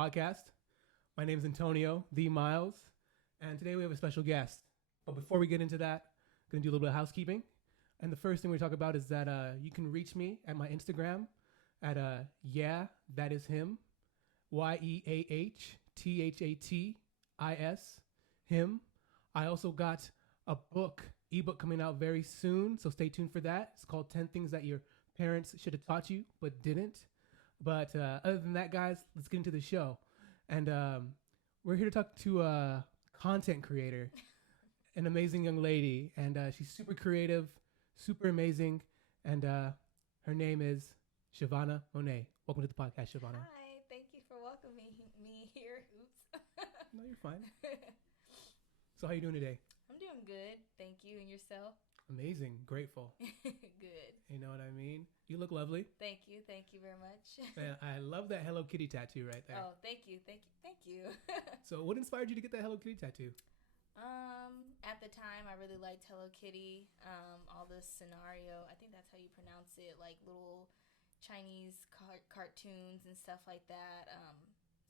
Podcast. My name is Antonio, the Miles, and today we have a special guest. But before we get into that, I'm going to do a little bit of housekeeping. And the first thing we talk about is that you can reach me at my Instagram at yeah, that is him, YEAHTHATIS, him. I also got a ebook coming out very soon, so stay tuned for that. It's called 10 Things That Your Parents Should Have Taught You But Didn't. But other than that, guys, let's get into the show. And we're here to talk to a content creator, an amazing young lady. And she's super creative, super amazing. And her name is Shavonna Monae. Welcome to the podcast, Shavonna. Hi, thank you for welcoming me here. Oops. No, you're fine. So how you doing today? I'm doing good, thank you. And yourself? Amazing, grateful. Good. You know what I mean? You look lovely. Thank you very much. And I love that Hello Kitty tattoo right there. Oh, thank you. So what inspired you to get that Hello Kitty tattoo? At the time, I really liked Hello Kitty. All the scenario, I think that's how you pronounce it, like little Chinese cartoons and stuff like that.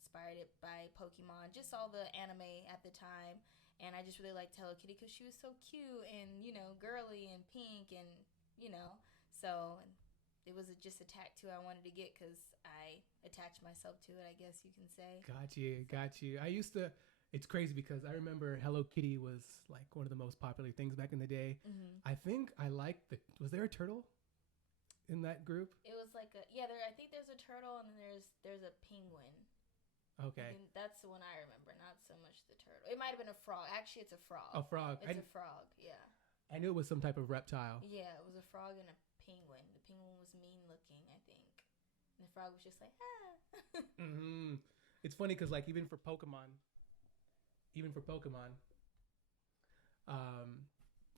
Inspired it by Pokemon, just all the anime at the time. And I just really liked Hello Kitty because she was so cute and, girly and pink and, so it was just a tattoo I wanted to get because I attached myself to it, I guess you can say. Got you. It's crazy because I remember Hello Kitty was like one of the most popular things back in the day. Mm-hmm. I think I liked was there a turtle in that group? It was like I think there's a turtle and then there's a penguin. Okay. And that's the one I remember, not so much the turtle. It might have been a frog. Actually, it's a frog. A frog. It's a frog, yeah. I knew it was some type of reptile. Yeah, it was a frog and a penguin. The penguin was mean looking, I think. And the frog was just like, ah. Mm-hmm. It's funny because like even for Pokemon,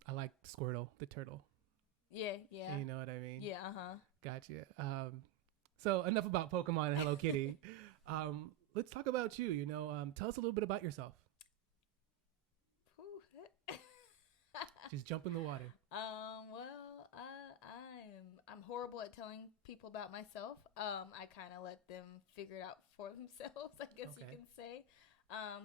I like Squirtle, the turtle. Yeah. You know what I mean? Yeah, uh-huh. Gotcha. So enough about Pokemon and Hello Kitty. Let's talk about you. Tell us a little bit about yourself. Just jump in the water. Well, I'm horrible at telling people about myself. I kind of let them figure it out for themselves, I guess you can say.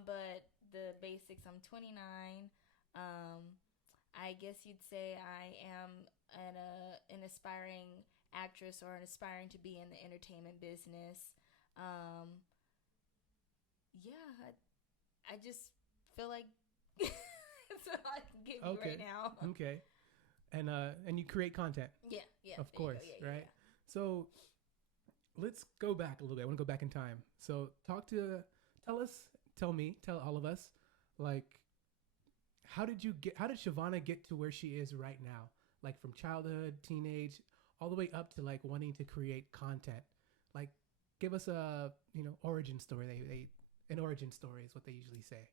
But the basics, I'm 29. I guess you'd say I am an aspiring actress or an aspiring to be in the entertainment business. I just feel like that's all I can give you right now. Okay. And you create content. Yeah. Of course, right? Yeah. So let's go back a little bit. I want to go back in time. So tell all of us, like, how did Shavonna get to where she is right now? Like from childhood, teenage, all the way up to like wanting to create content. Like, give us a origin story. An origin story is what they usually say.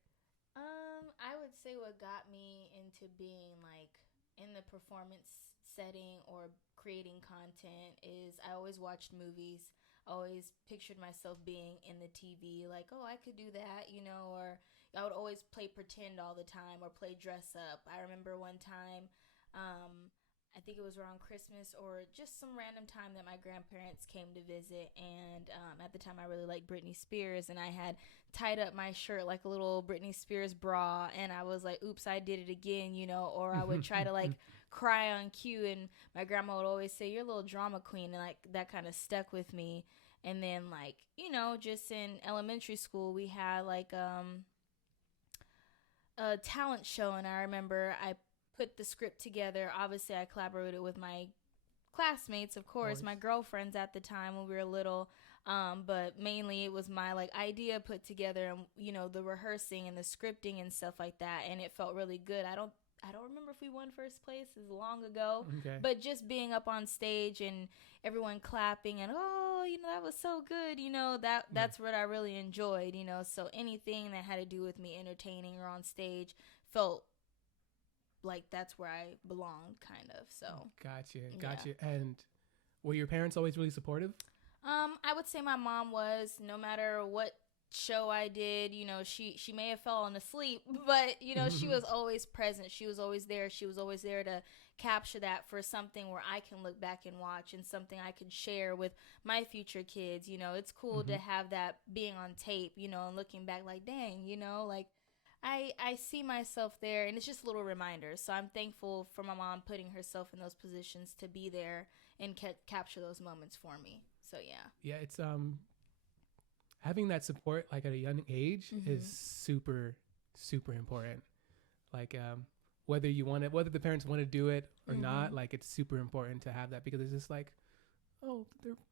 I would say what got me into being like in the performance setting or creating content is I always watched movies. Always pictured myself being in the TV, like, oh, I could do that, or I would always play pretend all the time or play dress up. I remember one time, I think it was around Christmas or just some random time that my grandparents came to visit. And at the time, I really liked Britney Spears. And I had tied up my shirt like a little Britney Spears bra. And I was like, oops, I did it again, or I would try to like cry on cue. And my grandma would always say, you're a little drama queen. And like that kind of stuck with me. And then like, just in elementary school, we had like a talent show. And I remember I put the script together. Obviously, I collaborated with my classmates, of course, my girlfriends at the time when we were little. But mainly it was my like idea put together and, the rehearsing and the scripting and stuff like that. And it felt really good. I don't remember if we won first place. It was long ago. Okay. But just being up on stage and everyone clapping and, that was so good. That's what I really enjoyed, So anything that had to do with me entertaining or on stage felt like that's where I belonged, kind of. So Gotcha. And were your parents always really supportive? I would say my mom was. No matter what show I did, you know, she may have fallen asleep, but, you know, she was always present. She was always there. She was always there to capture that for something where I can look back and watch, and something I can share with my future kids. You know, it's cool to have that being on tape, you know, and looking back like, dang, you know, like I see myself there, and it's just little reminders. So I'm thankful for my mom putting herself in those positions to be there and capture those moments for me. So yeah, it's having that support like at a young age is super important. Like whether the parents want to do it or not, like it's super important to have that, because it's just like, oh,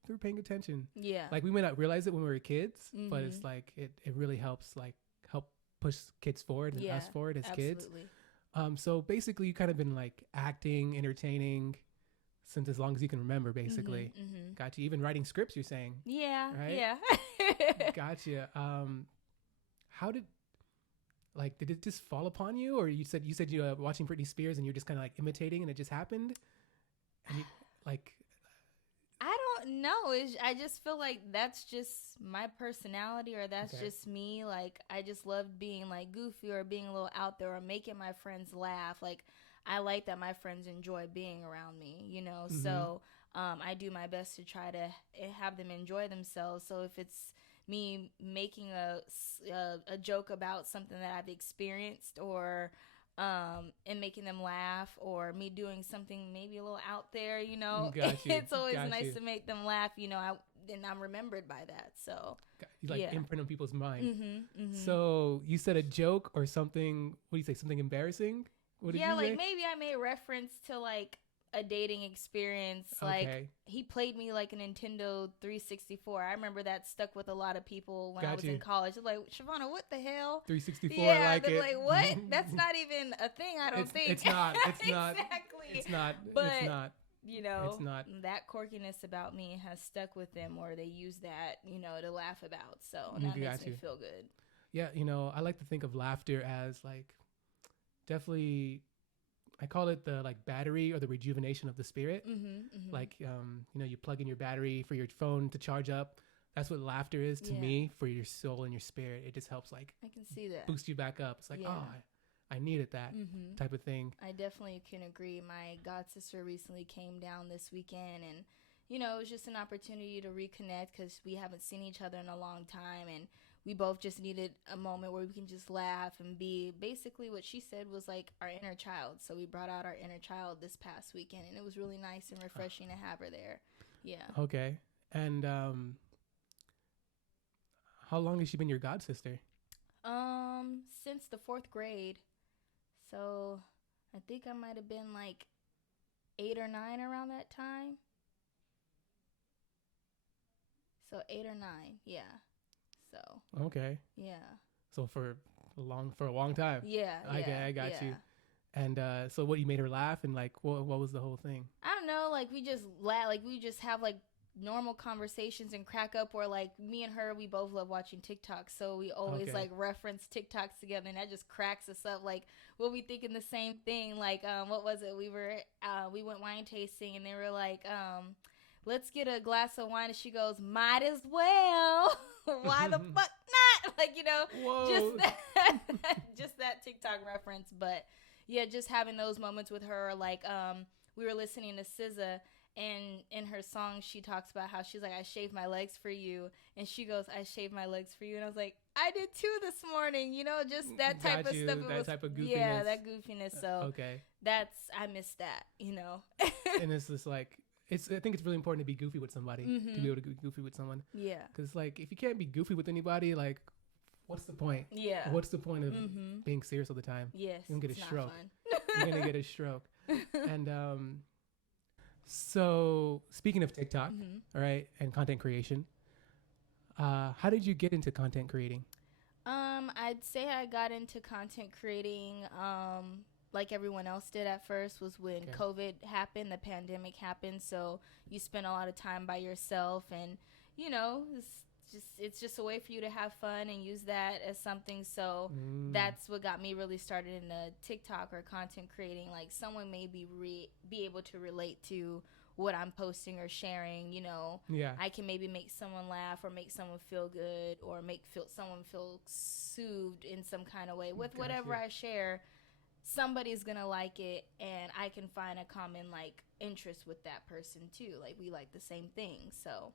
they're paying attention. Yeah, like we may not realize it when we were kids, but it's like it really helps, like help push kids forward and us forward as kids. So basically you kind of been like acting, entertaining since as long as you can remember, basically. Gotcha. Even writing scripts, you're saying. Yeah. Right? Yeah. Gotcha. How did it just fall upon you, or you said you were watching Britney Spears and you're just kind of like imitating and it just happened? And you, like, I don't know. I just feel like that's just my personality, or that's just me. Like, I just love being like goofy or being a little out there or making my friends laugh. Like, I like that my friends enjoy being around me, you know? So I do my best to try to have them enjoy themselves. So if it's me making a joke about something that I've experienced, or and making them laugh, or me doing something maybe a little out there, you know, it's always nice to make them laugh, you know, and I'm remembered by that. So you like imprint on people's mind. So you said a joke or something, what do you say, something embarrassing? What did you say? Maybe I made reference to like a dating experience. Like he played me like a Nintendo 364. I remember that stuck with a lot of people when I was in college. They're like, Shavonna, what the hell? 364, yeah, like they're it. Like, what? That's not even a thing, I don't think. It's not. It's not. Exactly. It's not. But, it's not. You know, it's not. That quirkiness about me has stuck with them, or they use that, you know, to laugh about. So that makes me feel good. Yeah, you know, I like to think of laughter as like definitely, I call it the like battery or the rejuvenation of the spirit. Like, you know, you plug in your battery for your phone to charge up. That's what laughter is to me, for your soul and your spirit. It just helps like I can see that boost you back up. It's like, I needed that type of thing. I definitely can agree. My god sister recently came down this weekend, and you know, it was just an opportunity to reconnect because we haven't seen each other in a long time, and we both just needed a moment where we can just laugh and be basically what she said was like our inner child. So we brought out our inner child this past weekend, and it was really nice and refreshing to have her there. Yeah. Okay. And how long has she been your god sister? Since the 4th grade. So I think I might have been like 8 or 9 around that time. So 8 or 9, yeah. So okay, yeah. So for a long time. Yeah. Okay, I got you. And so what, you made her laugh, and like what was the whole thing? I don't know. Like we just laugh. Like we just have like normal conversations and crack up. Or like me and her, we both love watching TikTok, so we always like reference TikToks together, and that just cracks us up. Like we'll be thinking the same thing. Like what was it? We went wine tasting, and they were like let's get a glass of wine, and she goes, might as well. Why the fuck not? Like, you know, just that TikTok reference. But yeah, just having those moments with her. Like we were listening to SZA, and in her song she talks about how she's like, I shaved my legs for you, and she goes, I shaved my legs for you, and I was like, I did too this morning, you know, just that type of stuff. That type of goofiness. Yeah, that goofiness. So that's, I miss that, you know. And it's just like, I think it's really important to be goofy with somebody, to be able to be goofy with someone. Yeah. Because like, if you can't be goofy with anybody, like, what's the point? Yeah. What's the point of being serious all the time? Yes. You're gonna get a stroke. You're gonna get a stroke. And so speaking of TikTok, all right, and content creation, how did you get into content creating? I'd say I got into content creating like everyone else did at first, was when COVID happened, the pandemic happened. So you spend a lot of time by yourself, and you know, it's just a way for you to have fun and use that as something. So that's what got me really started in the TikTok or content creating. Like someone may be able to relate to what I'm posting or sharing, you know. Yeah. I can maybe make someone laugh or make someone feel good or someone feel soothed in some kind of way with whatever I share. Somebody's gonna like it, and I can find a common like interest with that person too. Like we like the same thing, so.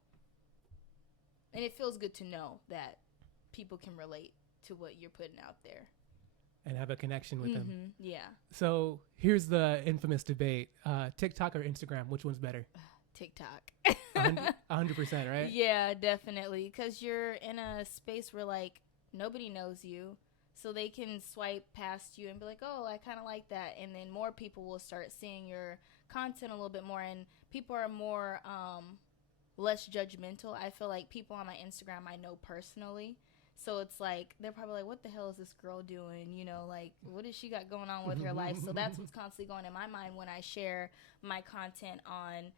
And it feels good to know that people can relate to what you're putting out there. And have a connection with them. Yeah. So here's the infamous debate. TikTok or Instagram, which one's better? TikTok. 100%, right? Yeah, definitely. Because you're in a space where, like, nobody knows you. So they can swipe past you and be like, oh, I kind of like that. And then more people will start seeing your content a little bit more. And people are more less judgmental. I feel like people on my Instagram I know personally. So it's like, they're probably like, what the hell is this girl doing? You know, like, what has she got going on with her life? So that's what's constantly going in my mind when I share my content on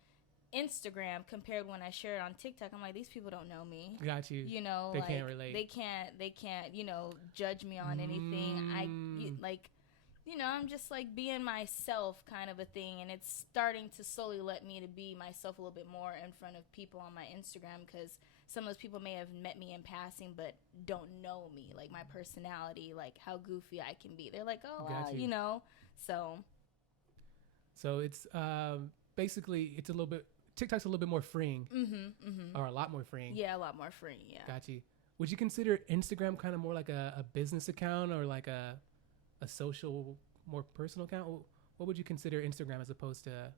Instagram compared when I share it on TikTok. I'm like, these people don't know me. Got you. You know, they like, can't relate. They can't, you know, judge me on anything. I'm just like being myself kind of a thing. And it's starting to slowly let me to be myself a little bit more in front of people on my Instagram, because some of those people may have met me in passing but don't know me, like my personality, like how goofy I can be. They're like, oh, you know. So it's basically it's a little bit, TikTok's a little bit more freeing. Or a lot more freeing. Yeah, a lot more freeing. Yeah. Got you. Would you consider Instagram kind of more like a business account or like a social, more personal account? What would you consider Instagram as opposed to?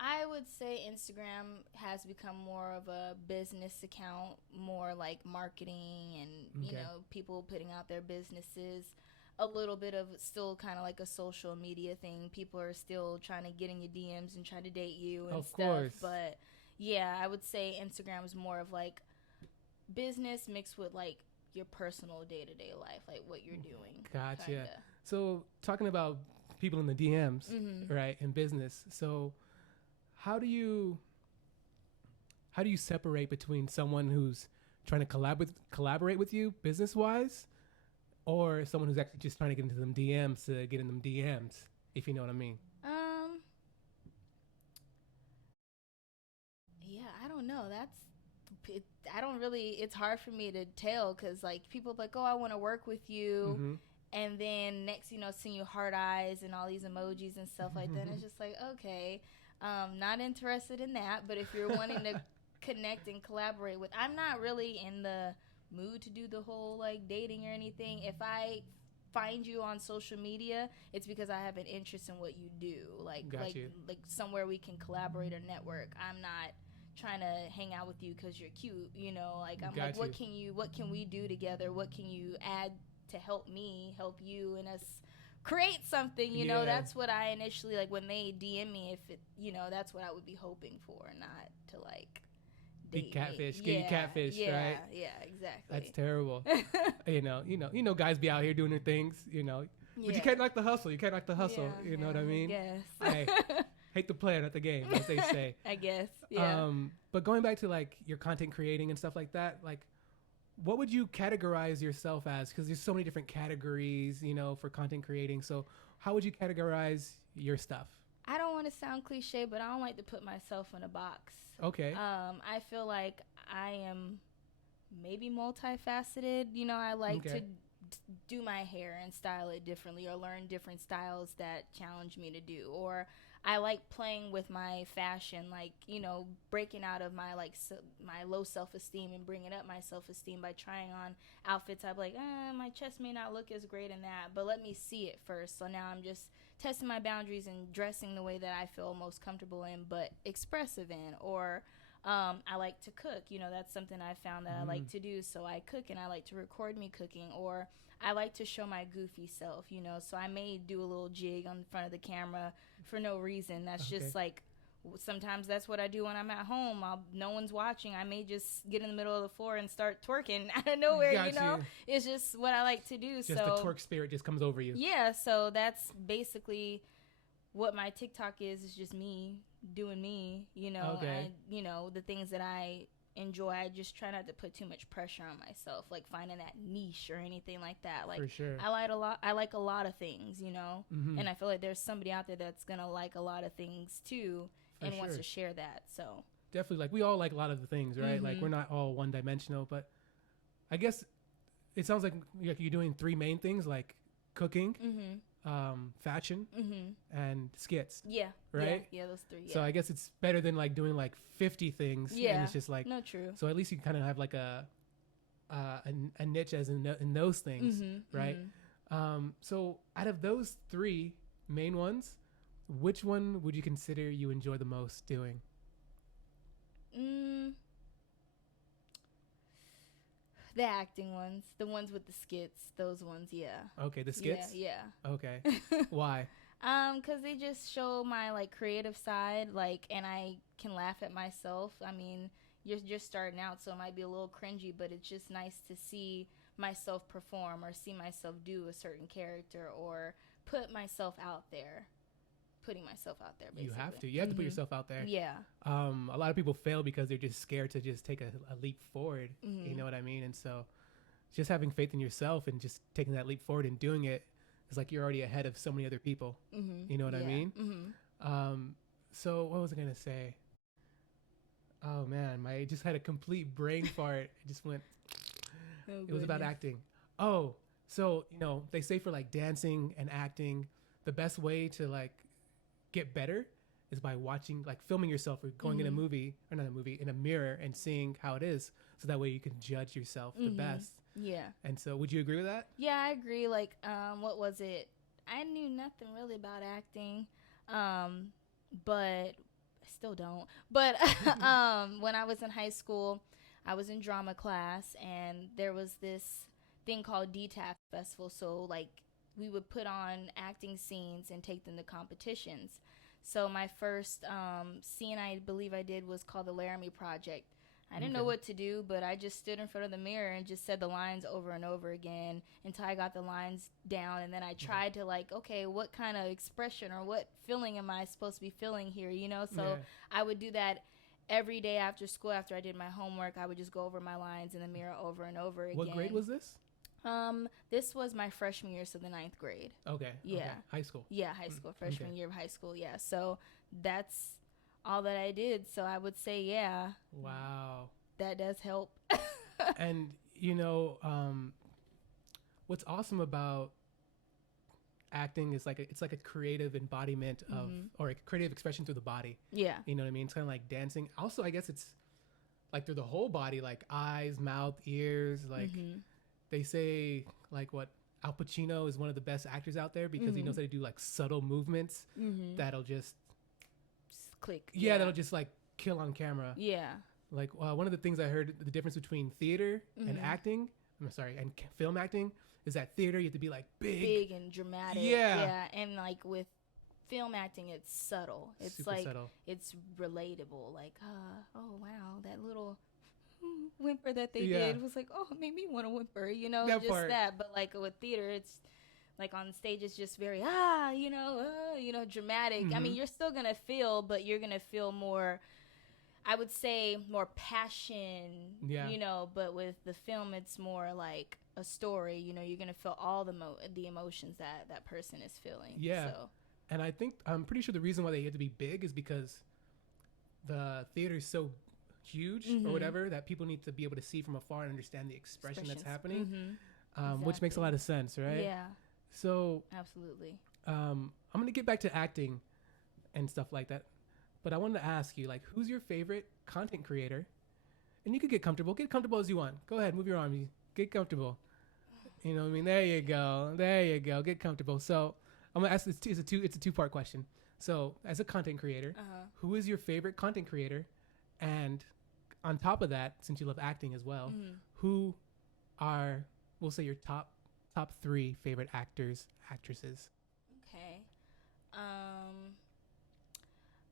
I would say Instagram has become more of a business account, more like marketing and, you know, people putting out their businesses. A little bit of still kind of like a social media thing. People are still trying to get in your DMs and try to date you and stuff. Course. But yeah, I would say Instagram is more of like business mixed with like your personal day-to-day life, like what you're doing. Gotcha. Kinda. So talking about people in the DMs, right, in business. So how do you separate between someone who's trying to collaborate with you business-wise, or someone who's actually just trying to get into them DMs to get in them DMs, if you know what I mean? Yeah, I don't know. It's hard for me to tell, because like people are like, oh, I want to work with you. And then next, you know, seeing you heart eyes and all these emojis and stuff like that. And it's just like, okay, not interested in that. But if you're wanting to connect and collaborate with, I'm not really in the mood to do the whole like dating or anything. If I find you on social media, it's because I have an interest in what you do. Like somewhere we can collaborate or network. I'm not trying to hang out with you because you're cute, you know. Like I'm like, what can we do together? What can you add to help me help you and us create something, you know? That's what I initially, like, when they DM me, if it, you know, that's what I would be hoping for, not to like get you catfish, right? Yeah, exactly. That's terrible. you know guys be out here doing their things, you know, but you can't knock the hustle. You know what I mean? Yes. Hey, hate the player, not the game, as they say. I guess. Yeah. But going back to like your content creating and stuff like that, like, what would you categorize yourself as? Because there's so many different categories, you know, for content creating. So how would you categorize your stuff? I don't want to sound cliche, but I don't like to put myself in a box. Okay. I feel like I am maybe multifaceted. You know, I like to do my hair and style it differently, or learn different styles that challenge me to do. Or I like playing with my fashion, like, you know, breaking out of my my low self-esteem and bringing up my self-esteem by trying on outfits. I'm like, my chest may not look as great in that, but let me see it first. So now I'm just testing my boundaries and dressing the way that I feel most comfortable in, but expressive in. Or I like to cook. You know, that's something I found that I like to do. So I cook and I like to record me cooking. Or I like to show my goofy self, you know. So I may do a little jig on front of the camera for no reason. That's just like, sometimes that's what I do when I'm at home. No one's watching. I may just get in the middle of the floor and start twerking out of nowhere, you know. It's just what I like to do. Just the twerk spirit just comes over you. Yeah, so that's basically what my TikTok is just me doing me, you know. Okay. You know, the things that I enjoy, I just try not to put too much pressure on myself, like finding that niche or anything like that. Like, for sure. I like a lot of things, you know, and I feel like there's somebody out there that's gonna like a lot of things too. and wants to share that. So definitely, like we all like a lot of the things, right? Like we're not all one dimensional, but I guess it sounds like you're doing 3 main things, like cooking, fashion, and skits. Yeah. Right? Yeah, those 3. Yeah. So I guess it's better than like doing like 50 things. Yeah. And it's just like, no, true. So at least you kind of have like a niche as in those things, right? So out of those 3 main ones, which one would you consider you enjoy the most doing? The acting ones, the ones with the skits, those ones, yeah. Okay, the skits? Yeah. Okay. Why? Because they just show my like creative side, like, and I can laugh at myself. I mean, you're just starting out, so it might be a little cringy, but it's just nice to see myself perform or see myself do a certain character or put myself out there. Putting myself out there, basically. You have to put yourself out there. Yeah. A lot of people fail because they're just scared to just take a leap forward. You know what I mean? And so just having faith in yourself and just taking that leap forward and doing it is like you're already ahead of so many other people. You know what I mean? So what was I going to say? Oh man, I just had a complete brain fart. It just went, it was about acting. Oh, so, you know, they say for like dancing and acting, the best way to like get better is by watching, like filming yourself or going in a movie, or not a movie, in a mirror and seeing how it is. So that way you can judge yourself the best. Yeah. And so would you agree with that? Yeah, I agree. Like, what was it? I knew nothing really about acting, but I still don't. But when I was in high school, I was in drama class, and there was this thing called DTAF Festival. So, like, we would put on acting scenes and take them to competitions. So my first scene I believe I did was called the Laramie Project. I didn't know what to do, but I just stood in front of the mirror and just said the lines over and over again until I got the lines down. And then I tried to like, okay, what kind of expression or what feeling am I supposed to be feeling here, you know? So I would do that every day after school. After I did my homework, I would just go over my lines in the mirror over and over again. What grade was this? This was my freshman year, so the 9th grade. Okay. Yeah. Okay. High school. Yeah, high school, freshman year of high school. Yeah. So that's all that I did. So I would say, yeah. Wow. That does help. And you know, what's awesome about acting is like it's like a creative embodiment of, or a creative expression through the body. Yeah. You know what I mean? It's kind of like dancing. Also, I guess it's like through the whole body, like eyes, mouth, ears, like. They say like what Al Pacino is one of the best actors out there because he knows how to do like subtle movements that'll just click. Yeah, that'll just like kill on camera. Yeah. Like one of the things I heard, the difference between theater and acting, and film acting is that theater you have to be like big and dramatic. Yeah. And like with film acting, it's subtle. It's super like subtle. It's relatable. Like, oh wow, that little whimper that they did was like, oh, it made me want to whimper, you know, that just part. that. But like with theater, it's like on stage, it's just very dramatic. I mean, you're still gonna feel, but you're gonna feel more, I would say, more passion, you know. But with the film, it's more like a story, you know. You're gonna feel all the emotions that person is feeling. Yeah. So. And I'm pretty sure the reason why they had to be big is because the theater is so huge or whatever that people need to be able to see from afar and understand the expression that's happening, Exactly. which makes a lot of sense, right? Yeah. So absolutely. I'm gonna get back to acting and stuff like that, but I wanted to ask you, like, who's your favorite content creator? And you could get comfortable as you want. Go ahead, move your arms, get comfortable. You know what I mean? There you go. Get comfortable. So I'm gonna ask this. It's a two-part question. So as a content creator, who is your favorite content creator? And on top of that, since you love acting as well, who are, we'll say, your top 3 favorite actors, actresses? Okay.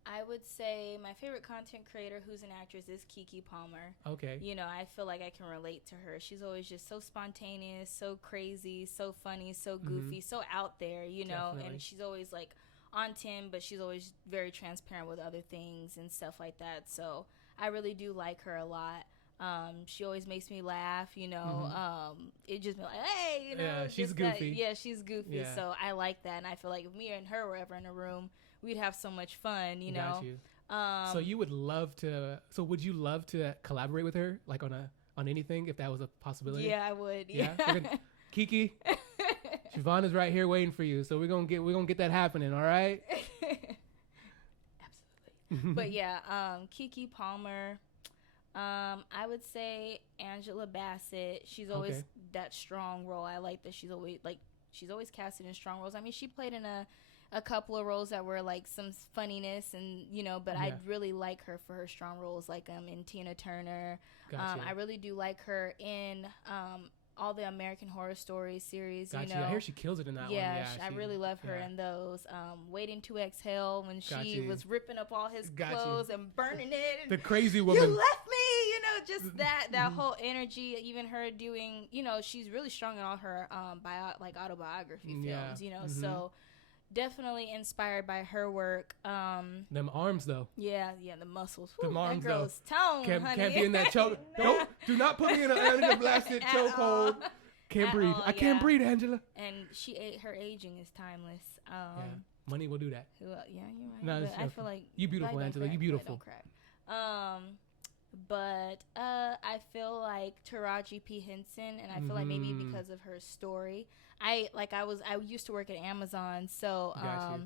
I would say my favorite content creator who's an actress is KeKe Palmer. Okay. You know, I feel like I can relate to her. She's always just so spontaneous, so crazy, so funny, so goofy, so out there, you know. Definitely. And she's always like on 10, but she's always very transparent with other things and stuff like that. So I really do like her a lot. She always makes me laugh, you know. It just be like, hey, you know. Yeah, she's goofy. Yeah, she's goofy. Yeah. So I like that. And I feel like if me and her were ever in a room, we'd have so much fun, you know. Got you. So you would love to. So would you love to collaborate with her, like on anything, if that was a possibility? Yeah, I would. Yeah. KeKe, Shavonna's right here waiting for you. So we're gonna get that happening. All right. Absolutely. But yeah, KeKe Palmer. I would say Angela Bassett. She's always that strong role. I like that she's always casted in strong roles. I mean, she played in a couple of roles that were like some funniness and, but I really like her for her strong roles, like in Tina Turner. Gotcha. I really do like her in all the American Horror Story series. Gotcha. I hear she kills it in that one. Yeah, I really love her in those. Waiting to Exhale, when she was ripping up all his clothes and burning it. And the crazy woman. You left me, just that whole energy. Even her doing, she's really strong in all her autobiography films. So definitely inspired by her work. Them arms though. Yeah, the muscles. Them arms that girl's though. Tone, Can't be in that choke. Do not put me in a blasted chokehold. Can't breathe. I can't breathe, Angela. And her aging is timeless. Money will do that. Yeah, you're right. I feel like you beautiful, Angela. You beautiful. But I feel like Taraji P. Henson, and I feel like maybe because of her story, I used to work at Amazon, so I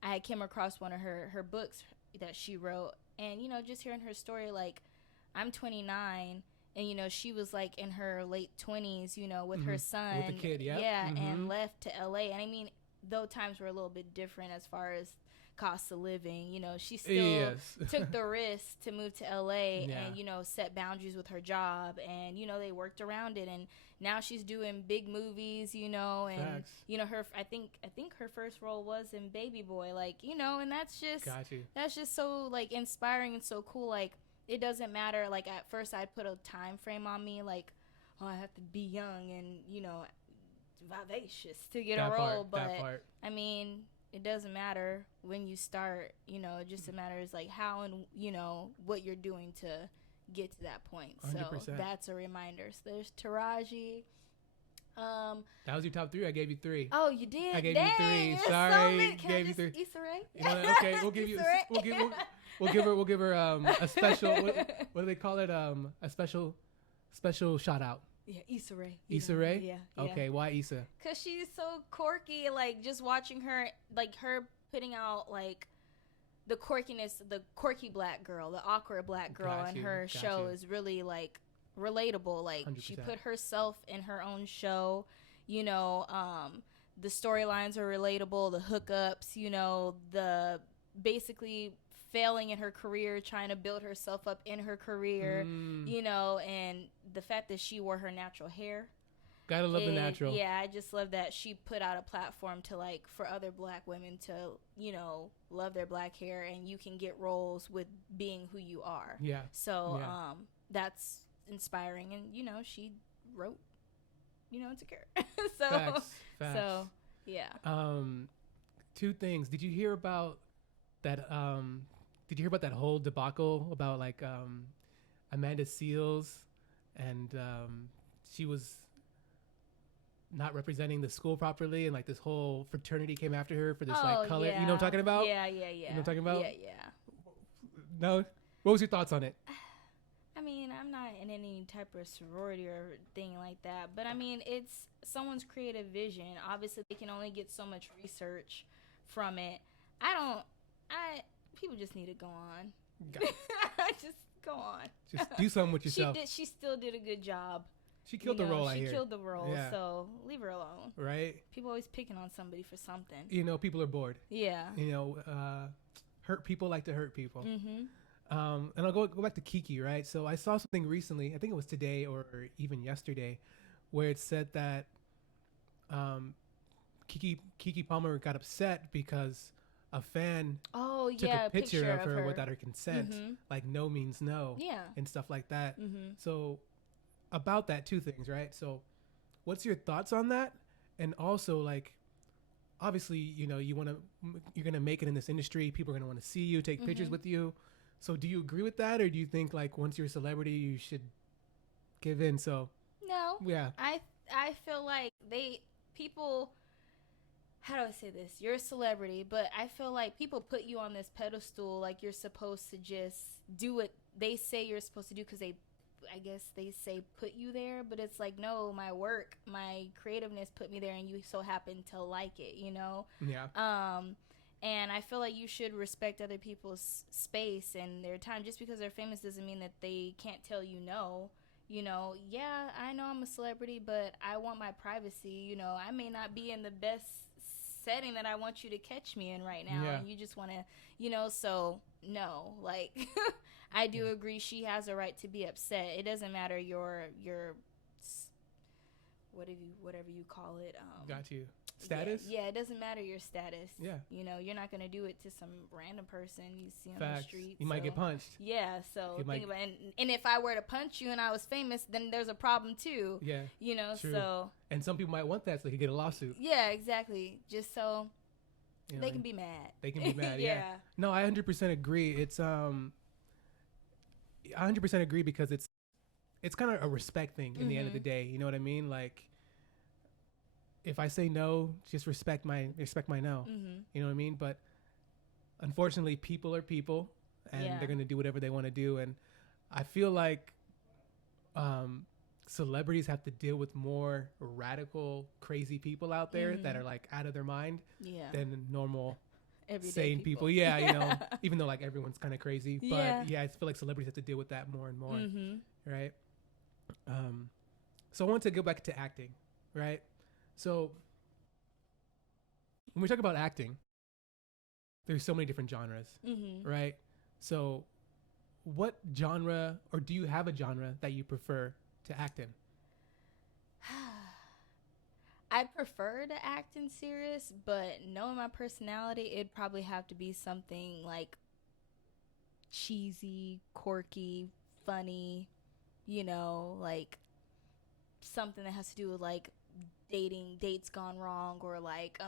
had came across one of her books that she wrote, and just hearing her story, like I'm 29, and she was like in her late 20s, with her son, with the kid, and left to LA, and I mean, though times were a little bit different as far as cost of living, she still took the risk to move to LA and set boundaries with her job, and they worked around it, and now she's doing big movies, and her I think her first role was in Baby Boy, like, and that's just so like inspiring and so cool. Like, it doesn't matter, like at first I'd put a time frame on me, like, oh, I have to be young and vivacious to get a role, but I mean, it doesn't matter when you start, it just matters like how and, what you're doing to get to that point. 100%. So that's a reminder. So there's Taraji. That was your top 3. I gave you 3. Oh, you did? I gave you 3. Sorry. So gave you 3. Issa Rae? Okay, we'll give you, we'll give her a special, what do they call it? A special shout out. Yeah, Issa Rae. Issa Rae? Yeah. Okay, why Issa? Because she's so quirky. Like, just watching her, like, her putting out, like, the quirkiness, the quirky black girl, the awkward black girl in her show is really, like, relatable. Like, 100%. She put herself in her own show. The storylines are relatable, the hookups, the basically failing in her career, trying to build herself up in her career, and the fact that she wore her natural hair. Gotta love the natural. Yeah, I just love that she put out a platform to, like, for other black women to, love their black hair, and you can get roles with being who you are. Yeah. So, that's inspiring, and, she wrote, Insecure. Facts. So, yeah. 2 things. Did you hear about that, that whole debacle about, like, Amanda Seales, and she was not representing the school properly, and like this whole fraternity came after her for this color. Yeah. You know what I'm talking about? Yeah. You know what I'm talking about? Yeah. No? What was your thoughts on it? I mean, I'm not in any type of sorority or thing like that, but I mean, it's someone's creative vision. Obviously, they can only get so much research from it. People just need to go on. Just go on. Just do something with yourself. She still did a good job. She killed the role, She killed the role, so leave her alone. Right? People always picking on somebody for something. People are bored. Yeah. Hurt people like to hurt people. Mm-hmm. And I'll go back to KeKe, right? So I saw something recently, I think it was today or even yesterday, where it said that KeKe Palmer got upset because a fan took a picture of her without her consent, like no means no, and stuff like that. So about that, 2 things, right? So what's your thoughts on that? And also, like, obviously, you're gonna make it in this industry, people are gonna want to see you, take pictures with you. So do you agree with that, or do you think, like, once you're a celebrity you should give in? So no, yeah, I feel like people how do I say this? You're a celebrity, but I feel like people put you on this pedestal like you're supposed to just do what they say you're supposed to do because I guess they say put you there, but it's like, no, my work, my creativeness put me there, and you so happen to like it, you know? Yeah. And I feel like you should respect other people's space and their time. Just because they're famous doesn't mean that they can't tell you no. You know, yeah, I know I'm a celebrity, but I want my privacy. You know, I may not be in the best setting that I want you to catch me in right now. Yeah. And you just want to, you know, so no, like, I do agree she has a right to be upset. It doesn't matter your whatever you call it. Got you. Status? Yeah, it doesn't matter your status. Yeah. You know, you're not going to do it to some random person you see on Facts. the street. You might get punched. Yeah, so think about it. And if I were to punch you and I was famous, then there's a problem too. Yeah. You know, True. so. And some people might want that so they could get a lawsuit. Yeah, exactly. Just so you know, they can be mad. They can be mad, yeah. No, I 100% agree. It's, I 100% agree because it's kind of a respect thing in the end of the day. You know what I mean? Like, if I say no, just respect my no. You know what I mean? But unfortunately, people are people, and they're going to do whatever they want to do. And I feel like celebrities have to deal with more radical, crazy people out there that are like out of their mind than normal, everyday sane people. Yeah, you know, even though like everyone's kind of crazy. But yeah, I feel like celebrities have to deal with that more and more. Right? So I want to go back to acting, right? So when we talk about acting, there's so many different genres, right? So what genre, or do you have a genre that you prefer to act in? I prefer to act in serious, but knowing my personality, it'd probably have to be something like cheesy, quirky, funny, you know, like something that has to do with like dates gone wrong, or like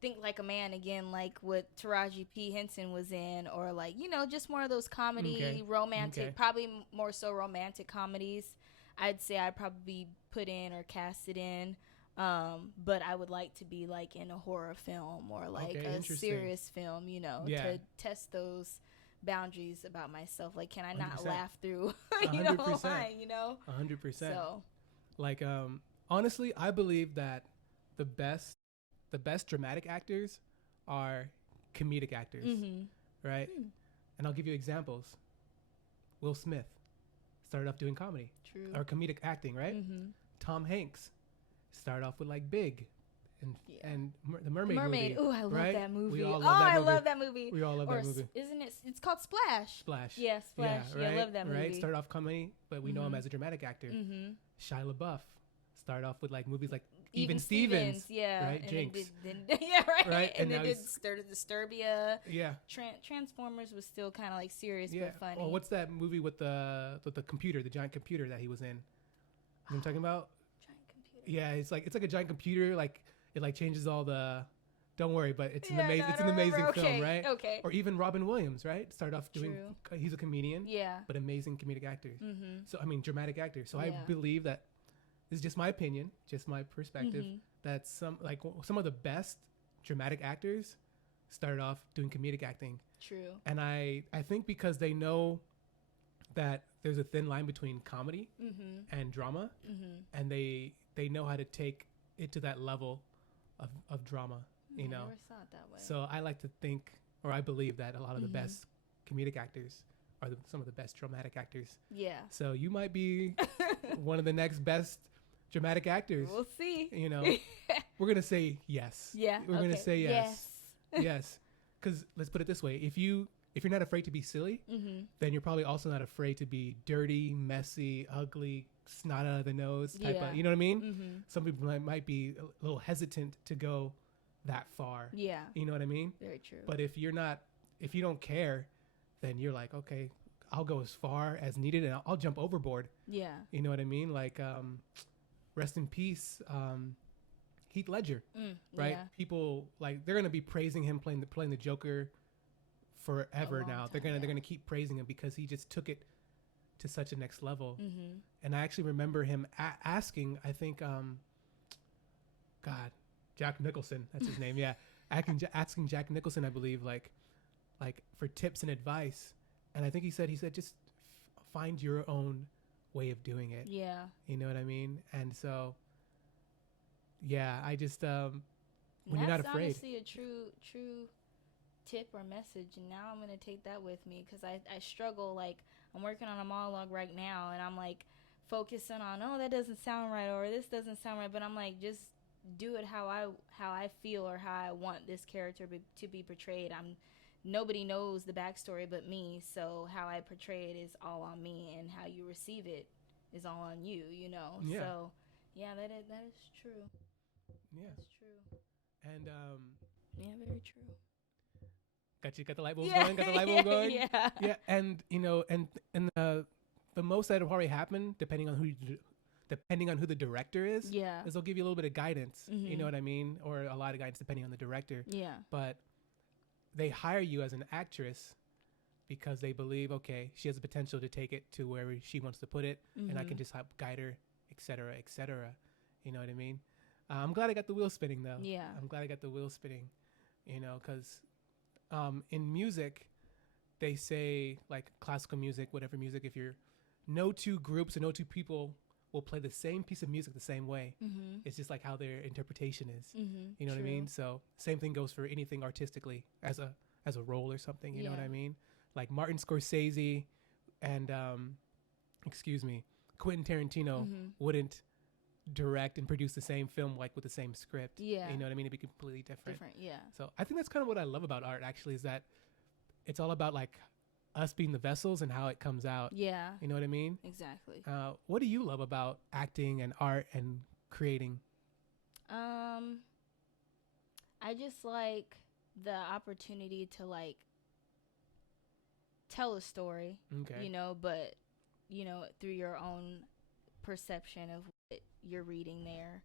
Think Like a Man again, like what Taraji P. Henson was in, or like, you know, just more of those comedy, romantic, probably more so romantic comedies. I'd say I'd probably put in or cast it in, but I would like to be like in a horror film or like a serious film, you know, to test those boundaries about myself. Like, can I not 100%. Laugh through, you know, line, you know? 100%. So, like, honestly, I believe that the best dramatic actors are comedic actors, right? And I'll give you examples. Will Smith started off doing comedy. True. Or comedic acting, right? Tom Hanks started off with like Big and the Mermaid movie. Oh, I love that movie. We all love that movie. I love that movie. We all love that movie. Isn't it? It's called Splash. Splash. Yeah, Splash. Yeah, I love that movie. Right? Started off comedy, but we know him as a dramatic actor. Shia LaBeouf started off with like movies like Even Stevens. Yeah. Right? Jinx. Right? And then did Disturbia. Yeah. Transformers was still kind of like serious but funny. Well, what's that movie with the computer, the giant computer that he was in? You know what I'm talking about? Giant computer. Yeah, it's like a giant computer, like it like changes all the. Don't worry, but it's an amazing film, right? Okay. Or even Robin Williams, right? Started off doing. He's a comedian. Yeah. But amazing comedic actor. So I mean, dramatic actor. So I believe that. This is just my opinion, just my perspective. That some of the best dramatic actors started off doing comedic acting. True. And I think because they know that there's a thin line between comedy and drama, and they know how to take it to that level of drama. You know. I never saw it that way. So I like to think, or I believe that a lot of the best comedic actors are some of the best dramatic actors. Yeah. So you might be one of the next best dramatic actors. We'll see. You know, we're going to say yes. Yeah. We're going to say yes. Yes. Because let's put it this way. If you're not afraid to be silly, then you're probably also not afraid to be dirty, messy, ugly, snot out of the nose type of, you know what I mean? Some people might be a little hesitant to go that far. Yeah. You know what I mean? Very true. But if you don't care, then you're like, okay, I'll go as far as needed and I'll jump overboard. Yeah. You know what I mean? Like, rest in peace, Heath Ledger, right? Yeah. People like they're gonna be praising him playing the Joker forever now. They're gonna keep praising him because he just took it to such a next level. And I actually remember him asking, I think, God, Jack Nicholson. That's his name. Yeah. Asking Jack Nicholson, I believe, like for tips and advice. And I think he said just find your own way of doing it. Yeah. You know what I mean? And so, yeah, I just, when that's you're not afraid. That's honestly a true tip or message. And now I'm going to take that with me because I struggle. Like, I'm working on a monologue right now and I'm like focusing on, oh, that doesn't sound right or this doesn't sound right. But I'm like, just do it how I feel or how I want this character to be portrayed. Nobody knows the backstory but me, so how I portray it is all on me, and how you receive it is all on you. You know. Yeah. So, yeah, that is true. Yeah, that's true. And yeah, very true. Got the light bulbs going. Got the light bulb going. Yeah. Yeah, and the most that'll probably happen depending on who the director is. Yeah. Is they'll give you a little bit of guidance. Mm-hmm. You know what I mean, or a lot of guidance depending on the director. Yeah. But they hire you as an actress because they believe, okay, she has the potential to take it to wherever she wants to put it, and I can just help guide her, et cetera, et cetera. You know what I mean? I'm glad I got the wheel spinning, though. Yeah. I'm glad I got the wheel spinning, you know, because in music, they say, like classical music, whatever music, if you're no two groups or no two people will play the same piece of music the same way. Mm-hmm. It's just like how their interpretation is. Mm-hmm. You know True. what I mean? So same thing goes for anything artistically as a role or something. You know what I mean? Like Martin Scorsese and Quentin Tarantino wouldn't direct and produce the same film like with the same script. Yeah. You know what I mean? It'd be completely different. Yeah. So I think that's kind of what I love about art actually, is that it's all about like us being the vessels and how it comes out. Yeah. You know what I mean? Exactly. What do you love about acting and art and creating? I just like the opportunity to like tell a story. Okay. You know, but you know, through your own perception of what you're reading there.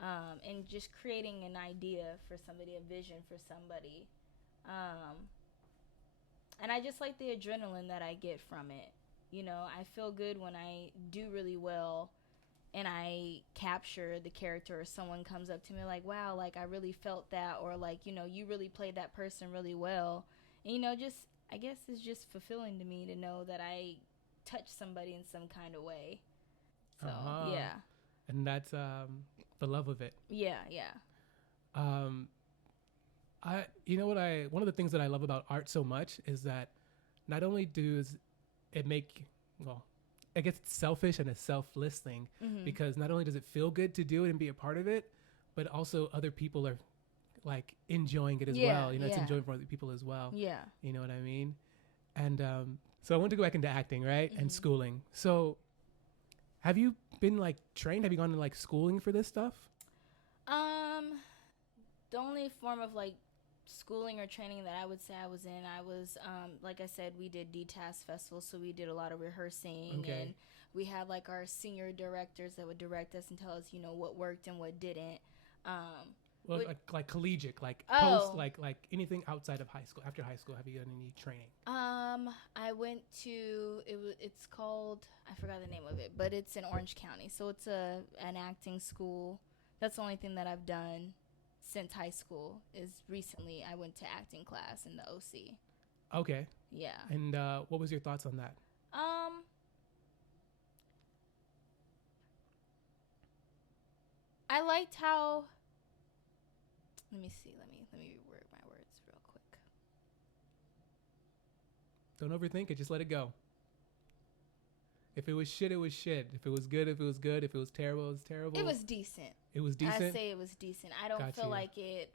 And just creating an idea for somebody, a vision for somebody. And I just like the adrenaline that I get from it. You know, I feel good when I do really well and I capture the character, or someone comes up to me like, wow, like I really felt that, or like, you know, you really played that person really well. And, you know, just, I guess it's just fulfilling to me to know that I touched somebody in some kind of way. So, yeah. And that's the love of it. Yeah. One of the things that I love about art so much is that not only does it make, I guess it's selfish and a selfless thing, because not only does it feel good to do it and be a part of it, but also other people are like enjoying it as well. You know, it's enjoying for other people as well. Yeah. You know what I mean? And so I want to go back into acting, right? And schooling. So have you been like trained? Have you gone to like schooling for this stuff? The only form of like schooling or training that I would say I was in, like I said, we did DTAS Festival, so we did a lot of rehearsing, and we had like our senior directors that would direct us and tell us, you know, what worked and what didn't. Like collegiate, like post, like anything outside of high school. After high school, have you done any training? I went to it's called, I forgot the name of it, but it's in Orange County, so it's an acting school. That's the only thing that I've done since high school. Is recently I went to acting class in the OC. Okay. Yeah. And what was your thoughts on that? I liked how. Let me reword my words real quick. Don't overthink it. Just let it go. If it was shit, it was shit. If it was good, it was good. If it was terrible, it was terrible. It was decent. It was decent? I say it was decent. I don't feel like it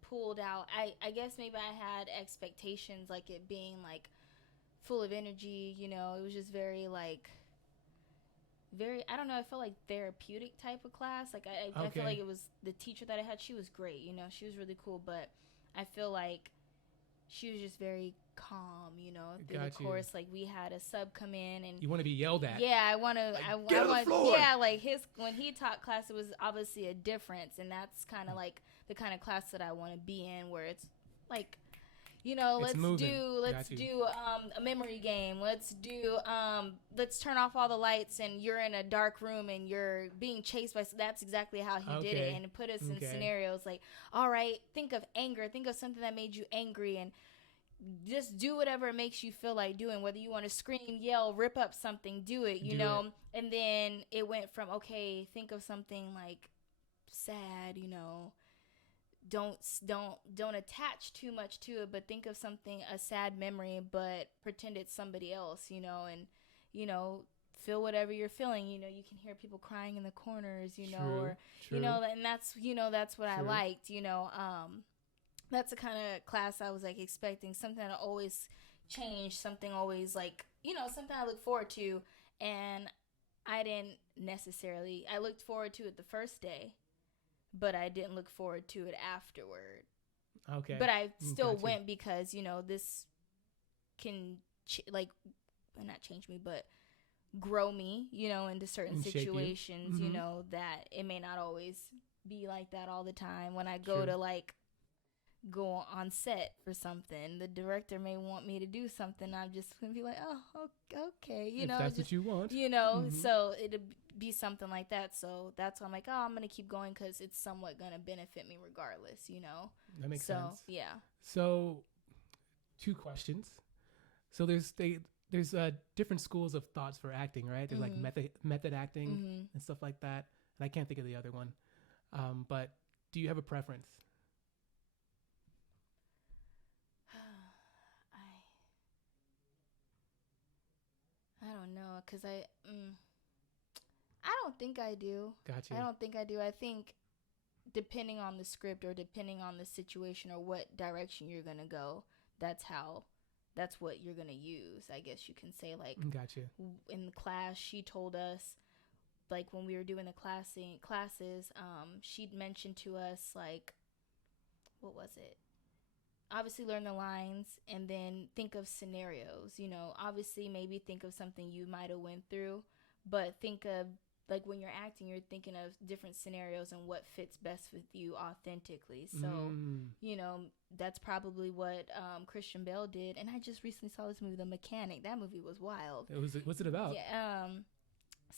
pulled out. I guess maybe I had expectations like it being like full of energy, you know. It was just very like I don't know, I felt like therapeutic type of class. Like I feel like it was the teacher that I had, she was great, you know, she was really cool, but I feel like she was just very calm, you know, through the course. Like we had a sub come in and you want to be yelled at. Yeah, I want yeah, like when he taught class, it was obviously a difference, and that's kind of like the kind of class that I want to be in, where it's like It's let's moving. do a memory game. Let's turn off all the lights and you're in a dark room and you're being chased by. That's exactly how he did it, and it put us in scenarios like, all right, think of anger, think of something that made you angry, and just do whatever makes you feel like doing. Whether you want to scream, yell, rip up something, do it. And then it went from think of something like sad, don't attach too much to it, but think of something, a sad memory, but pretend it's somebody else, and feel whatever you're feeling. You can hear people crying in the corners, or and that's what I liked. That's the kind of class I was like expecting, something that always change, something always like something I look forward to. And I didn't necessarily, I looked forward to it the first day, but I didn't look forward to it afterward. Okay. But I still went because, this can, not change me, but grow me, into certain situations, that it may not always be like that all the time. When I go to, go on set for something, the director may want me to do something, I'm just gonna be like, oh, okay, if that's what you want, so it'd be something like that. So that's why I'm like, I'm gonna keep going because it's somewhat gonna benefit me regardless. That makes sense. Yeah. So 2 questions. So there's different schools of thoughts for acting, right? There's like method acting and stuff like that, and I can't think of the other one. But do you have a preference? I don't know, because I don't think I do. Gotcha. I don't think I do. I think depending on the script or depending on the situation or what direction you're going to go, that's what you're going to use, I guess you can say. Like, gotcha. In the class, she told us, like, when we were doing the classes, she'd mentioned to us, like, what was it? Obviously learn the lines and then think of scenarios, obviously maybe think of something you might have went through, but think of, like, when you're acting, you're thinking of different scenarios and what fits best with you authentically. So, that's probably what Christian Bale did. And I just recently saw this movie, The Mechanic. That movie was wild. What's it about? Yeah.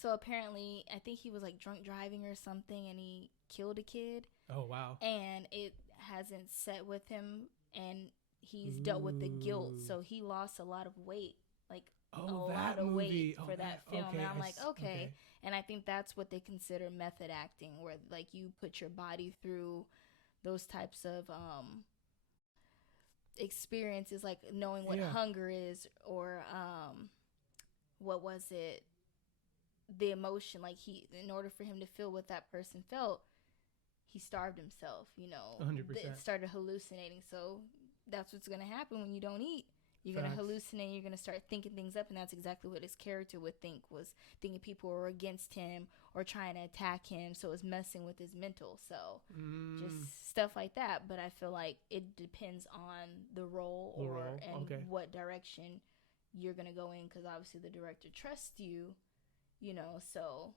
So apparently, I think he was like drunk driving or something and he killed a kid. Oh, wow. And it hasn't set with him. And he's dealt with the guilt, so he lost a lot of weight, like a lot of weight for that film. Okay, and I'm like, okay. And I think that's what they consider method acting, where like you put your body through those types of experiences, like knowing what hunger is, or what was it, the emotion. Like in order for him to feel what that person felt, he starved himself, 100%. Started hallucinating. So that's what's going to happen when you don't eat. You're going to hallucinate. You're going to start thinking things up. And that's exactly what his character would think, was thinking people were against him or trying to attack him. So it was messing with his mental. So just stuff like that. But I feel like it depends on the role and what direction you're going to go in. Because obviously the director trusts you, so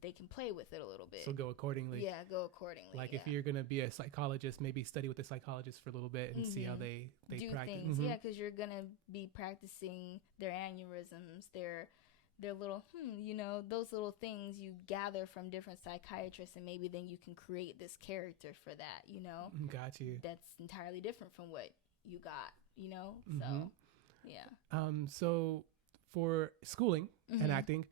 they can play with it a little bit. So go accordingly. Yeah, go accordingly. Like if you're going to be a psychologist, maybe study with a psychologist for a little bit and see how they do practice. Things. Yeah, because you're going to be practicing their aneurysms, their little, those little things you gather from different psychiatrists, and maybe then you can create this character for that, Got you. That's entirely different from what you got, So, yeah. So for schooling and acting,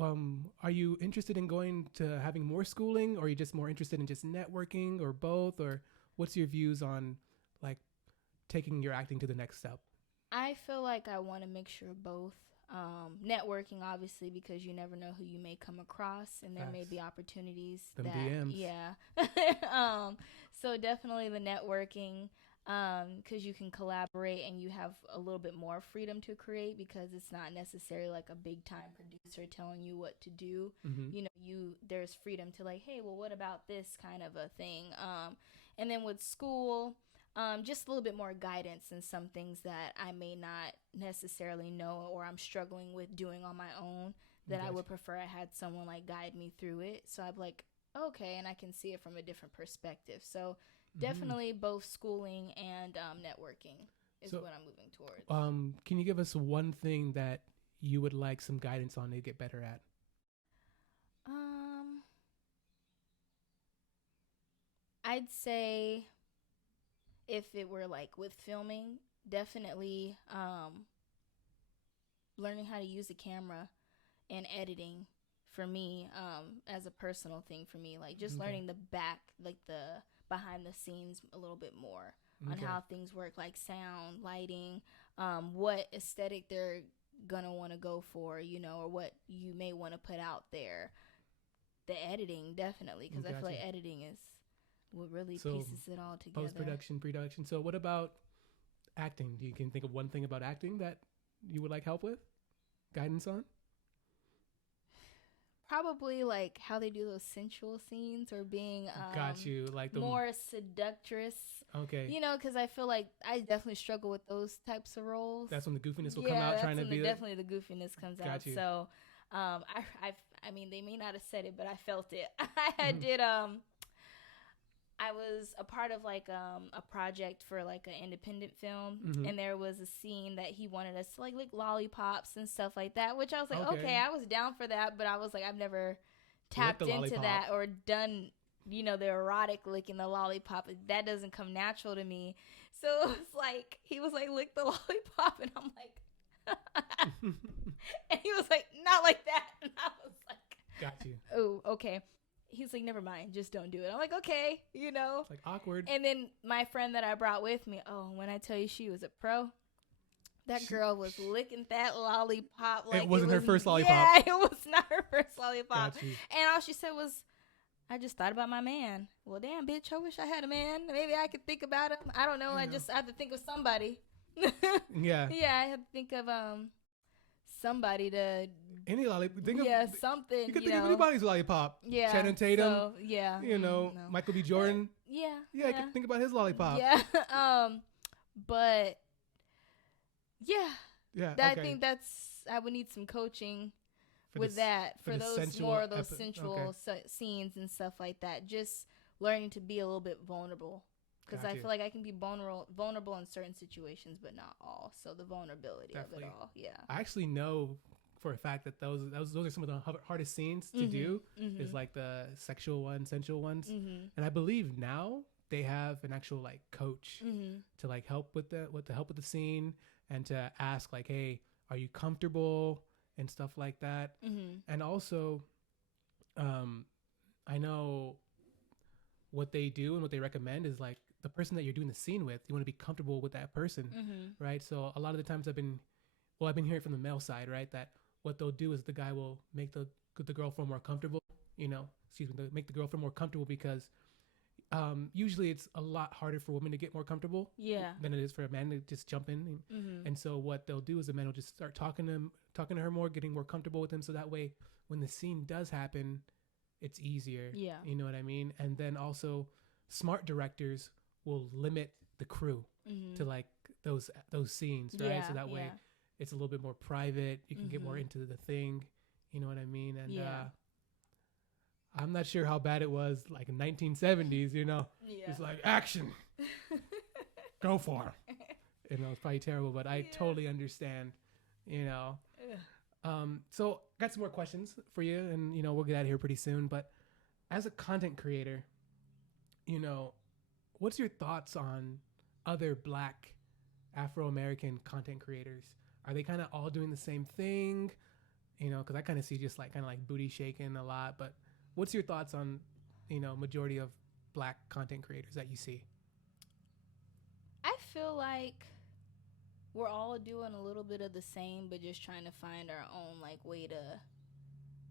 are you interested in going to having more schooling, or are you just more interested in just networking, or both? Or what's your views on like taking your acting to the next step? I feel like I want to make sure both. Networking, obviously, because you never know who you may come across, and there may be opportunities. DMs. Yeah. So definitely the networking. Because you can collaborate and you have a little bit more freedom to create, because it's not necessarily like a big time producer telling you what to do. There's freedom to like, hey, well, what about this kind of a thing? And then with school, just a little bit more guidance in some things that I may not necessarily know or I'm struggling with doing on my own, that I would prefer I had someone like guide me through it. So I'm like, okay, and I can see it from a different perspective. So definitely both schooling and networking is what I'm moving towards. Can you give us one thing that you would like some guidance on to get better at? I'd say if it were like with filming, definitely learning how to use a camera and editing for me, as a personal thing for me, like just learning the behind the scenes a little bit more on how things work, like sound, lighting, what aesthetic they're gonna want to go for, you know, or what you may want to put out there. The editing, definitely, because I feel like editing is what really pieces it all together. Post-production, pre-production. So what about acting? You can think of one thing about acting that you would like help with? Guidance on? Probably like how they do those sensual scenes, or being Got you. Like the more seductress. Okay. You know, because I feel like I definitely struggle with those types of roles. That's when the goofiness will come out, trying to be definitely the goofiness comes out. You. So, I mean, they may not have said it, but I felt it. I was a part of like a project for like an independent film, and there was a scene that he wanted us to like lick lollipops and stuff like that, which I was like, okay, I was down for that, but I was like, I've never tapped into that or done, you know, the erotic licking the lollipop. That doesn't come natural to me. So it was like, he was like, lick the lollipop, and I'm like, and he was like, not like that, and I was like, got you. Oh, okay. He's like, never mind, just don't do it. I'm like, okay, you know. It's like awkward. And then my friend that I brought with me, when I tell you she was a pro, that girl was licking that lollipop like it wasn't her first lollipop. Yeah, it was not her first lollipop. And all she said was, I just thought about my man. Well, damn, bitch, I wish I had a man. Maybe I could think about him. I don't know. I have to think of somebody. Yeah. Yeah, I have to think of somebody to any lollipop. Something. You can think of anybody's lollipop. Yeah. Channing Tatum. So, yeah. You know, no. Michael B. Jordan. Yeah. Yeah, I can think about his lollipop. Yeah. But yeah. Yeah. I think I would need some coaching with that for those more of those sensual scenes and stuff like that. Just learning to be a little bit vulnerable. Because I feel like I can be vulnerable in certain situations, but not all. So the vulnerability of it all, yeah. I actually know for a fact that those are some of the hardest scenes to do. Is like the sensual ones, and I believe now they have an actual like coach to like help with the scene and to ask like, hey, are you comfortable and stuff like that. And also, I know what they do and what they recommend is like, the person that you're doing the scene with, you want to be comfortable with that person, right? So a lot of the times I've been hearing from the male side, right, that what they'll do is the guy will make the girl feel more comfortable, make the girl feel more comfortable because usually it's a lot harder for women to get more comfortable than it is for a man to just jump in. And so what they'll do is the man will just start talking to her more, getting more comfortable with him. So that way, when the scene does happen, it's easier. Yeah. You know what I mean? And then also smart directors will limit the crew to like those scenes, right? So that way it's a little bit more private. You can get more into the thing. You know what I mean? And I'm not sure how bad it was like in 1970s, you know. It's like action. Go for it. You know, it's probably terrible, but I totally understand, you know. So got some more questions for you, and you know, we'll get out of here pretty soon. But as a content creator, you know, what's your thoughts on other Black Afro-American content creators? Are they kind of all doing the same thing? You know, because I kind of see just like kind of like booty shaking a lot. But what's your thoughts on, you know, majority of Black content creators that you see? I feel like we're all doing a little bit of the same, but just trying to find our own like way to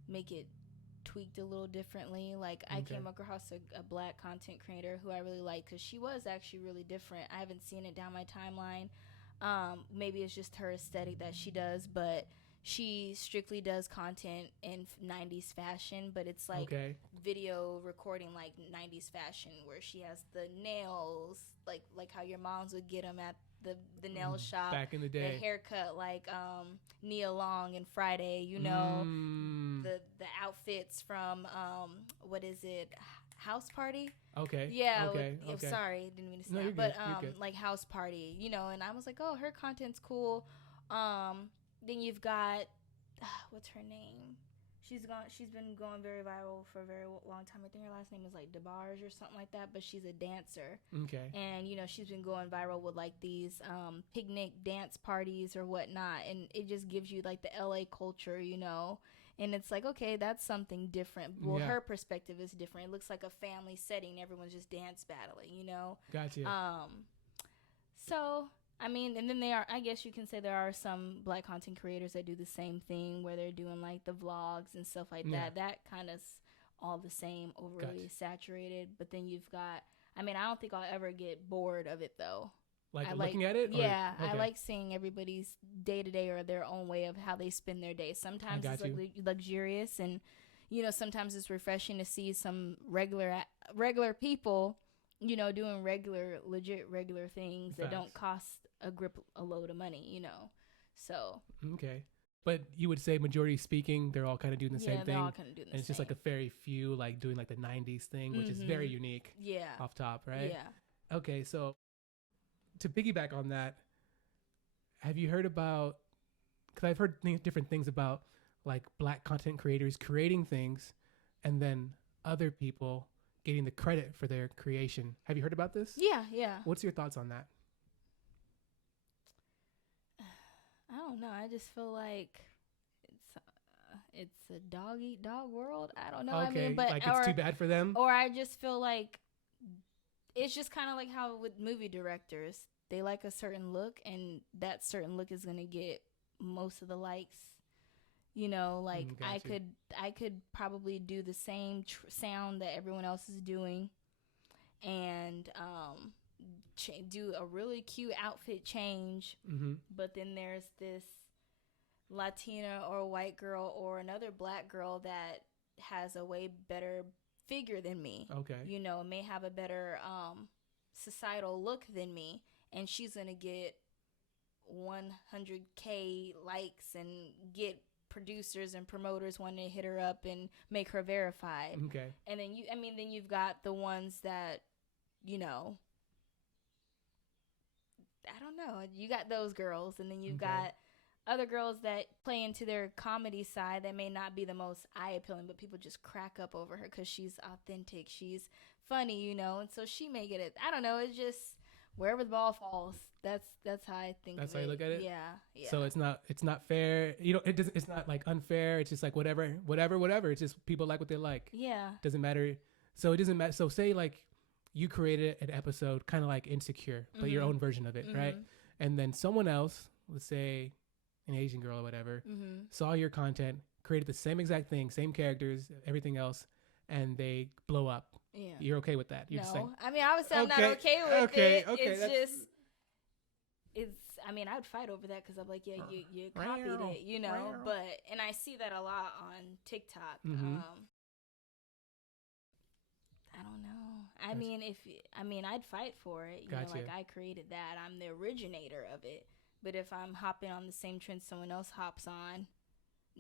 make it tweaked a little differently. Like I came across a Black content creator who I really like because she was actually really different. I haven't seen it down my timeline. Maybe it's just her aesthetic that she does, but she strictly does content in 90s fashion, but it's like video recording like 90s fashion where she has the nails like how your moms would get them at the nail shop back in the day, the haircut like Nia Long and Friday, you know, the outfits from what is it, House Party? Okay. Yeah. Okay. With, Okay. sorry, didn't mean to No, snap. you're But good. You're good. like house party, you know, and I was like, oh, her content's cool. Then you've got what's her name? She's been going very viral for a very long time. I think her last name is like DeBarge or something like that, but she's a dancer. Okay. And, you know, she's been going viral with like these picnic dance parties or whatnot. And it just gives you like the LA culture, you know. And it's like, okay, that's something different. Well, her perspective is different. It looks like a family setting. Everyone's just dance battling, you know. Gotcha. So I mean, and then I guess you can say there are some black content creators that do the same thing where they're doing like the vlogs and stuff like that. That kind of all the same, overly saturated. But then you've got, I mean, I don't think I'll ever get bored of it though. Like looking at it? Yeah, okay. I like seeing everybody's day to day or their own way of how they spend their day. Sometimes it's like luxurious, and you know, sometimes it's refreshing to see some regular people, you know, doing legit regular things that don't cost a load of money, you know. So okay, but you would say majority speaking, they're all kind of doing the same thing. They're all kind of doing the same. It's just like a very few like doing like the '90s thing, which is very unique. Yeah. Off top, right? Yeah. Okay, so to piggyback on that, have you heard about? Because I've heard different things about like black content creators creating things, and then other people getting the credit for their creation. Have you heard about this? Yeah. What's your thoughts on that? I don't know. I just feel like it's a dog eat dog world. I don't know. Okay, I mean, but like it's too bad for them. Or I just feel like it's just kind of like how with movie directors, they like a certain look, and that certain look is gonna get most of the likes. You know, like I could probably do the same sound that everyone else is doing, and do a really cute outfit change, but then there's this Latina or white girl or another black girl that has a way better figure than me. Okay. You know, may have a better societal look than me, and she's gonna get 100K likes and get producers and promoters wanting to hit her up and make her verified. Okay. And then then you've got the ones that, you know, I don't know. You got those girls, and then you've got other girls that play into their comedy side that may not be the most eye-appealing, but people just crack up over her because she's authentic, she's funny, you know, and so she may get it. I don't know. It's just wherever the ball falls. That's how I think. That's of how you it. look at it. Yeah. So it's not fair. You know, it's not like unfair. It's just like whatever. It's just people like what they like. Yeah. Doesn't matter. So it doesn't matter. So say like you created an episode kind of like Insecure, but your own version of it, right? And then someone else, let's say an Asian girl or whatever, saw your content, created the same exact thing, same characters, everything else, and they blow up. Yeah. You're okay with that? You're just like, I mean, I would say I'm not okay with it. I mean, I would fight over that because I'm like, yeah, you copied it, you know. But and I see that a lot on TikTok. I don't know. I mean, I'd fight for it. You know, like I created that. I'm the originator of it. But if I'm hopping on the same trend someone else hops on,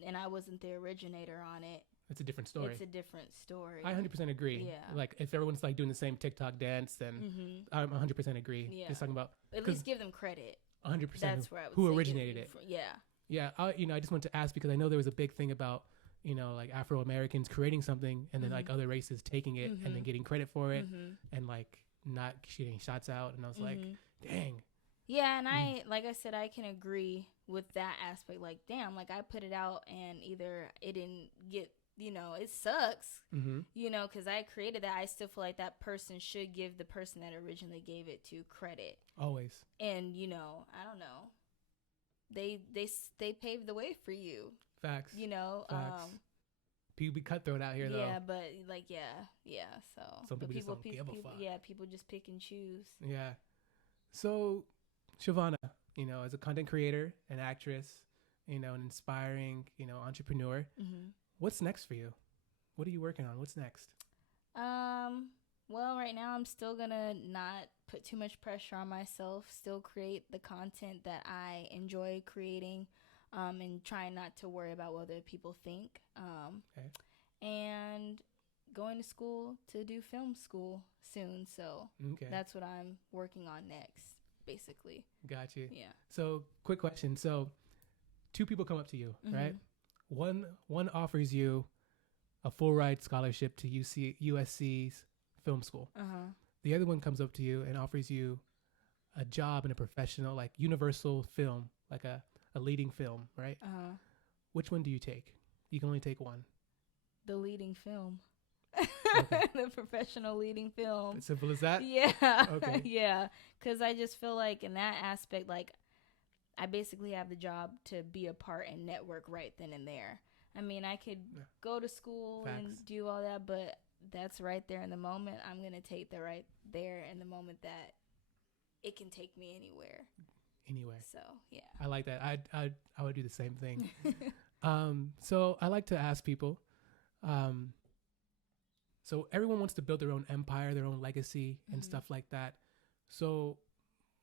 and I wasn't the originator on it, it's a different story. It's a different story. I 100% agree. Yeah. Like if everyone's like doing the same TikTok dance, then I'm 100% agree. Yeah. Just talking about at least give them credit. 100%. That's where I would who say originated it. Yeah. Yeah. I just want to ask because I know there was a big thing about, you know, like Afro-Americans creating something and then like other races taking it and then getting credit for it and like not getting shots out. And I was like, dang. Yeah. And like I said, I can agree with that aspect. Like, damn, like I put it out and either it didn't get, you know, it sucks, you know, because I created that. I still feel like that person should give the person that originally gave it to credit. Always. And, you know, I don't know. They paved the way for you. Facts. You know. Facts. People be cutthroat out here, though. Yeah, but like, yeah. So some people just don't give a fuck. Yeah, people just pick and choose. Yeah. So, Shavonna, you know, as a content creator, an actress, you know, an inspiring, you know, entrepreneur, what's next for you? What are you working on? What's next? Well, right now I'm still gonna not put too much pressure on myself. Still create the content that I enjoy creating, and try not to worry about what other people think. Okay. And going to school to do film school soon. So that's what I'm working on next, basically. Got you. Yeah. So quick question. So 2 people come up to you, right? One offers you a full ride scholarship to USC's film school. The other one comes up to you and offers you a job in a professional, like Universal film, like a leading film, right? Which one do you take? You can only take one. The leading film. Okay. The professional leading film. As simple as that? Yeah. Okay. Yeah. Because I just feel like in that aspect, like, I basically have the job to be a part and network right then and there. I mean, I could go to school and do all that, but that's right there in the moment. I'm going to take the right there in the moment that it can take me anywhere. So, yeah. I like that. I would do the same thing. So I like to ask people, so everyone wants to build their own empire, their own legacy and stuff like that. So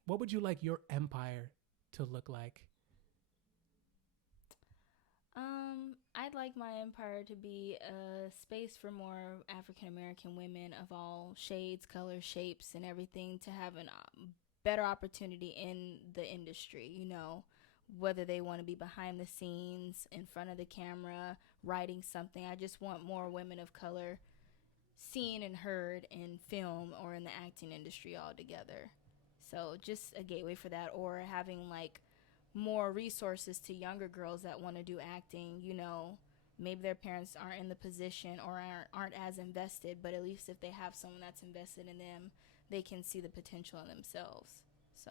what would you like your empire to look like? I'd like my empire to be a space for more African-American women of all shades, colors, shapes, and everything to have a better opportunity in the industry, you know, whether they want to be behind the scenes, in front of the camera, writing something. I just want more women of color seen and heard in film or in the acting industry altogether. So just a gateway for that, or having like more resources to younger girls that want to do acting. You know, maybe their parents aren't in the position or aren't as invested, but at least if they have someone that's invested in them, they can see the potential in themselves. So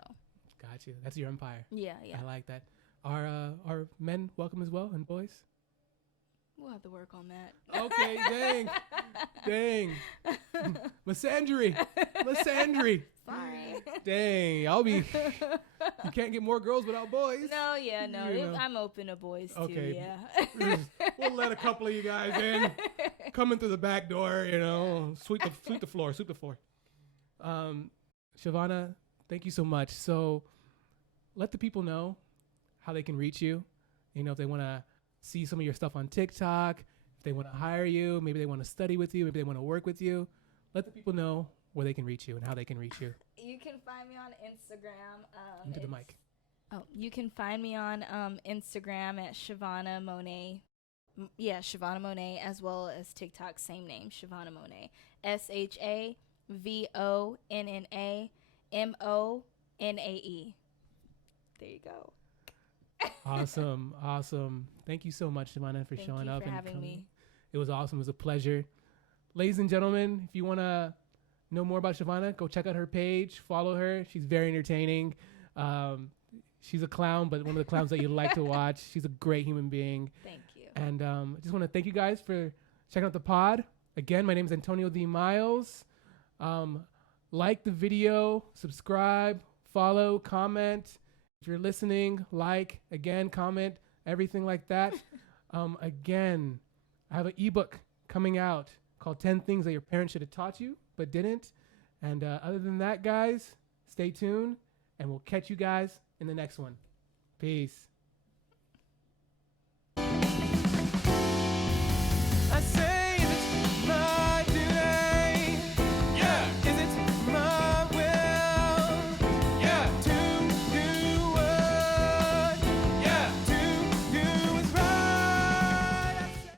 got you. That's your empire. Yeah. I like that. Are men welcome as well, and boys? We'll have to work on that. Okay, dang. Misandry. Sorry. Dang, you can't get more girls without boys. No. I'm open to boys too, yeah. We'll let a couple of you guys in, coming through the back door, you know, sweep the floor. Shavonna, thank you so much. So let the people know how they can reach you. You know, if they want to see some of your stuff on TikTok, if they want to hire you, maybe they want to study with you, maybe they want to work with you. Let the people know where they can reach you and how they can reach you. You can find me on Instagram. Into the mic. You can find me on Instagram at Shavonna Monae. Shavonna Monae, as well as TikTok, same name, Shavonna Monae. ShavonnaMonae. There you go. Awesome. Thank you so much, Shavonna, for showing up and having me. It was awesome. It was a pleasure. Ladies and gentlemen, if you want to know more about Shavonna, go check out her page. Follow her. She's very entertaining. She's a clown, but one of the clowns that you like to watch. She's a great human being. Thank you. And I just want to thank you guys for checking out the pod. Again, my name is Antonio D. Miles. Like the video, subscribe, follow, comment. If you're listening, comment, everything like that. Again, I have an ebook coming out called 10 Things That Your Parents Should Have Taught You But Didn't. And other than that, guys, stay tuned, and we'll catch you guys in the next one. Peace.